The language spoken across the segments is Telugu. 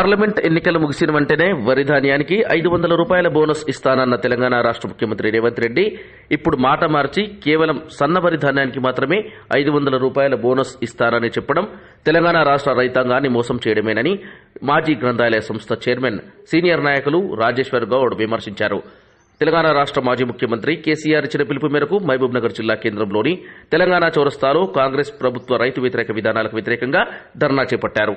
పార్లమెంట్ ఎన్నికలు ముగిసిన వెంటనే వరి ధాన్యానికి ఐదు వందల రూపాయల బోనస్ ఇస్తానన్న తెలంగాణ రాష్ట్ర ముఖ్యమంత్రి రేవంత్ రెడ్డి ఇప్పుడు మాట మార్చి కేవలం సన్న వరి ధాన్యానికి మాత్రమే ఐదు వందల రూపాయల బోనస్ ఇస్తానని చెప్పడం తెలంగాణ రాష్ట్ర రైతాంగాన్ని మోసం చేయడమేనని మాజీ గ్రంథాలయ సంస్థ చైర్మన్ సీనియర్ నాయకులు రాజేశ్వర్ గౌడ్ విమర్శించారు. తెలంగాణ రాష్ట్ర మాజీ ముఖ్యమంత్రి కేసీఆర్ ఇచ్చిన పిలుపు మేరకు మహబూబ్ నగర్ జిల్లా కేంద్రంలోని తెలంగాణ చౌరస్తాలో కాంగ్రెస్ ప్రభుత్వ రైతు వ్యతిరేక విధానాలకు వ్యతిరేకంగా ధర్నా చేపట్టారు.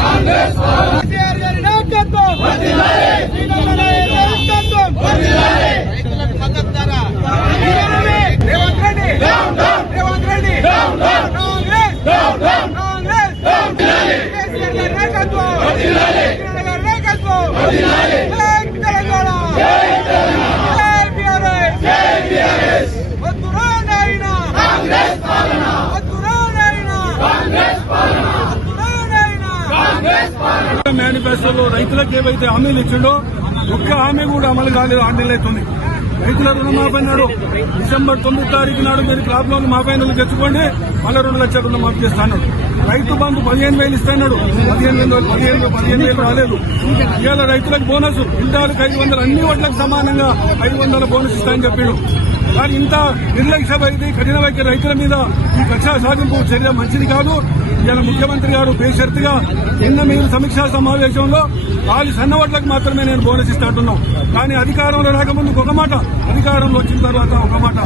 కేసీఆర్ గారి నాయకత్వం శ్రీరాములు గారి నాయకత్వం రైతులకు మద్దతు ధర శ్రీరాములే. రేవంత్ రెడ్డి రేవంత్ రెడ్డి కాంగ్రెస్ కాంగ్రెస్ కేసీఆర్ గారి నాయకత్వం శ్రీరాములు గారి నాయకత్వం జై తెలంగాణ జై బీఆర్ఎస్ వద్దురా నాయనా వద్దురా నాయనా వద్దురా నాయనా మేనిఫెస్టోలో రైతులకు ఏవైతే హామీలు ఇచ్చిండో ఒక్క హామీ కూడా అమలు కాలేదు ఆందోళన అవుతుంది. రైతుల రుణమాఫీ అన్నాడు డిసెంబర్ తొమ్మిది తారీఖు నాడు మీరు క్రాప్ లోన్ మాఫీ నెలలు తెచ్చుకోండి మళ్ళీ రెండు లక్షల రుణమాఫీ చేస్తాడు రైతు బంధు పదిహేను వేలు ఇస్తాడు. పదిహేను వేలు పదిహేను పదిహేను వేలు రాలేదు. ఇవాళ రైతులకు బోనస్ ఇంటాలకు ఐదు వందలు అన్ని ఓట్లకు సమానంగా ఐదు వందల బోనస్ ఇస్తాయని చెప్పిండు. కానీ ఇంత నిర్లక్ష్యమైంది కఠినమైన రైతుల మీద ఈ కక్ష సాధింపు చర్య మంచిది కాదు. ఇవాళ ముఖ్యమంత్రి గారు బేషరతుగా నిన్న మీరు సమీక్షా సమావేశంలో వాళ్ళు సన్నవాట్లకు మాత్రమే నేను బోనస్ ఇస్తాంటున్నాం కానీ అధికారంలో రాకముందు ఒక మాట అధికారంలో వచ్చిన తర్వాత ఒక మాట.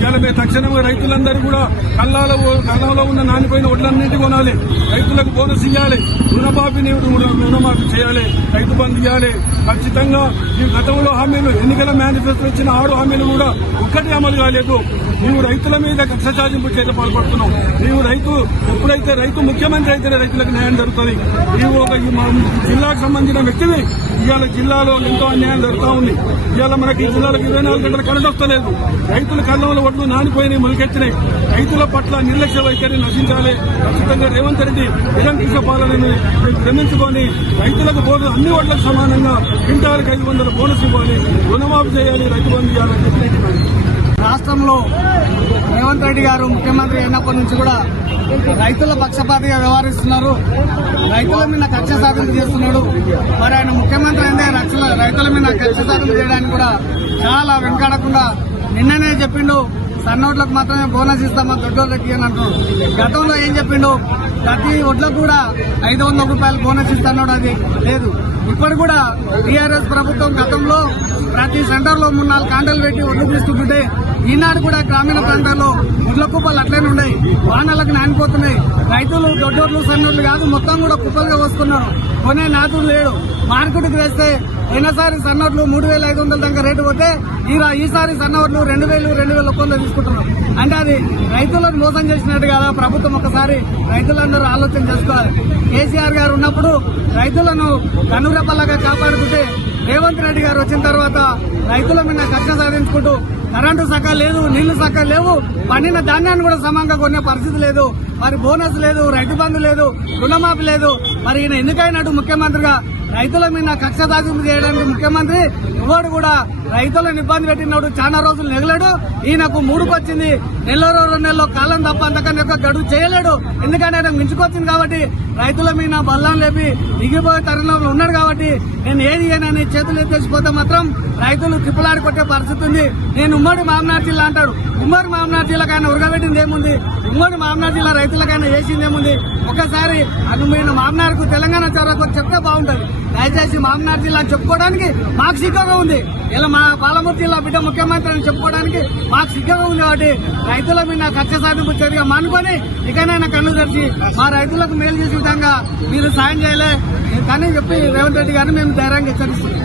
ఇవాళ మేము తక్షణమే రైతులందరూ కూడా కల్లాలో కల్లాలో ఉన్న నానిపోయిన వడ్లన్నింటి కొనాలి. రైతులకు బోనస్ ఇవ్వాలి రుణమాఫీని రుణమాఫీ చేయాలి. రైతు బంధు ఇవ్వాలి ఖచ్చితంగా ఈ గతంలో హామీలు ఎన్నికల మేనిఫెస్టో ఇచ్చిన ఆరు హామీలు కూడా ఒక్కటి అమలు కాలేదు. నీవు రైతుల మీద కక్ష సాధింపు చేత పాల్పడుతున్నావు. నీవు రైతు ఎప్పుడైతే రైతు ముఖ్యమంత్రి అయితేనే రైతులకు న్యాయం జరుగుతుంది. నీవు ఒక ఈ జిల్లాకు సంబంధించిన వ్యక్తిని ఇవాళ జిల్లాలో ఎంతో అన్యాయం జరుగుతూ ఉంది. ఇవాళ మనకి ఈ జిల్లాలకు ఇరవై నాలుగు గంటల కరెంట్ వస్తలేదు. రైతుల కళ్ళంలో ఒడ్లు నానిపోయినాయి మొలకెత్తినాయి రైతుల పట్ల నిర్లక్ష్య వైఖరి నశించాలి. ఖచ్చితంగా రేవంత్ రెడ్డి నిరంకుశ పాలనని క్రమించుకొని రైతులకు బోనస్ అన్ని ఓట్లకు సమానంగా క్వింటాలకు ఐదు వందల బోనస్ ఇవ్వాలి. రుణమాఫీ చేయాలి రైతు బంధు ఇవ్వాలని చెప్పి రాష్ట్రంలో రేవంత్ రెడ్డి గారు ముఖ్యమంత్రి అయినప్పటి నుంచి కూడా రైతుల పక్షపాత పక్షపాతిగా వ్యవహరిస్తున్నారు. రైతుల మీద కక్ష సాధన చేస్తున్నాడు. మరి ఆయన ముఖ్యమంత్రి అయితే రక్షల రైతుల మీద కక్ష సాధన చేయడానికి కూడా చాలా వెనకాడకుండా నిన్ననే చెప్పిండు. సన్నోట్లకు మాత్రమే బోనస్ ఇస్తామా దొడ్డోళ్ళకి అని అంటున్నాడు. గతంలో ఏం చెప్పిండు? ప్రతి ఒడ్లకు కూడా ఐదు వందల రూపాయలు బోనస్ ఇస్తున్నాడు అది. లేదు. ఇప్పుడు కూడా టీఆర్ఎస్ ప్రభుత్వం గతంలో ప్రతి సెంటర్లో మూడు నాలుగు కాంటలు పెట్టి ఒడ్లు తీసుకుంటుంటే ఈనాడు కూడా గ్రామీణ ప్రాంతాల్లో ఉడ్ల కుప్పలు అట్లనే ఉన్నాయి. వానలకు నానిపోతున్నాయి. రైతులు దొడ్డోట్లు సన్నోట్లు కాదు మొత్తం కూడా కుప్పలుగా వస్తున్నారు కొనే నాతుడు లేడు. మార్కెట్కి వేస్తే పోయినసారి సన్నోట్లు మూడు వేల ఐదు వందల దాకా రేటు పోతే ఇలా ఈసారి సన్నోట్లు రెండు వేలు రెండు వేల ఒప్పందం తీసుకుంటున్నారు. అంటే అది రైతులను మోసం చేసినట్టు కదా? ప్రభుత్వం ఒకసారి రైతులందరూ ఆలోచన చేసుకోవాలి. కేసీఆర్ గారు ఉన్నప్పుడు రైతులను కనురెప్పలాగా కాపాడుకుంటే రేవంత్ రెడ్డి గారు వచ్చిన తర్వాత రైతుల మీద కక్ష సాధించుకుంటూ కరెంటు సక్క లేదు నీళ్ళు సక్క లేవు పండిన ధాన్యాన్ని కూడా సమంగా కొనే పరిస్థితి లేదు. మరి బోనస్ లేదు రైతు బంధు లేదు రుణమాఫీ లేదు. మరి ఈయన ఎన్నికైనట్టు ముఖ్యమంత్రిగా రైతుల మీద కక్ష సాధింపు చేయడానికి ముఖ్యమంత్రి. ఇవాడు కూడా రైతులను ఇబ్బంది పెట్టినప్పుడు చాలా రోజులు నెగలేడు. ఈయనకు మూడుకొచ్చింది. నెల రెండు నెలలో కాలం తప్ప అంతకన్నా ఎక్కువ గడువు చేయలేడు. ఎందుకంటే ఆయన మించుకొచ్చింది కాబట్టి రైతుల మీద బల్లం లేపి దిగిపోయే తరుణంలో ఉన్నాడు కాబట్టి నేను ఏది చేయనని చేతులు ఎత్తేసిపోతే మాత్రం రైతులు తిప్పులాడి కొట్టే పరిస్థితి ఉంది. నేను ఉమ్మడి మామనాడు జిల్లా అంటాడు. ఉమ్మడి మామనాడు జిల్లాకైనా ఉరగబెట్టింది ఏముంది? ఉమ్మడి మామనాడు జిల్లా రైతులకైనా చేసింది ఏముంది? ఒకసారి అది మీరు మామనాడుకు తెలంగాణ చొరవకు చెప్తే బాగుంటుంది. దయచేసి మామనాడు జిల్లా చెప్పుకోవడానికి మాకు సిగ్గగా ఉంది. ఇలా మా పాలమూరు జిల్లా బిడ్డ ముఖ్యమంత్రి అని చెప్పుకోవడానికి మాకు సిగ్గగా ఉంది కాబట్టి రైతుల మీద కక్ష సాధింపు చర్యగా మానుకొని ఇకనైనా కన్ను తెరిచి మా రైతులకు మేలు చేసే విధంగా మీరు సాయం చేయలే. కానీ చెప్పి రేవంత్ రెడ్డి గారిని మేము ధైర్యంగా హెచ్చరిస్తున్నాం.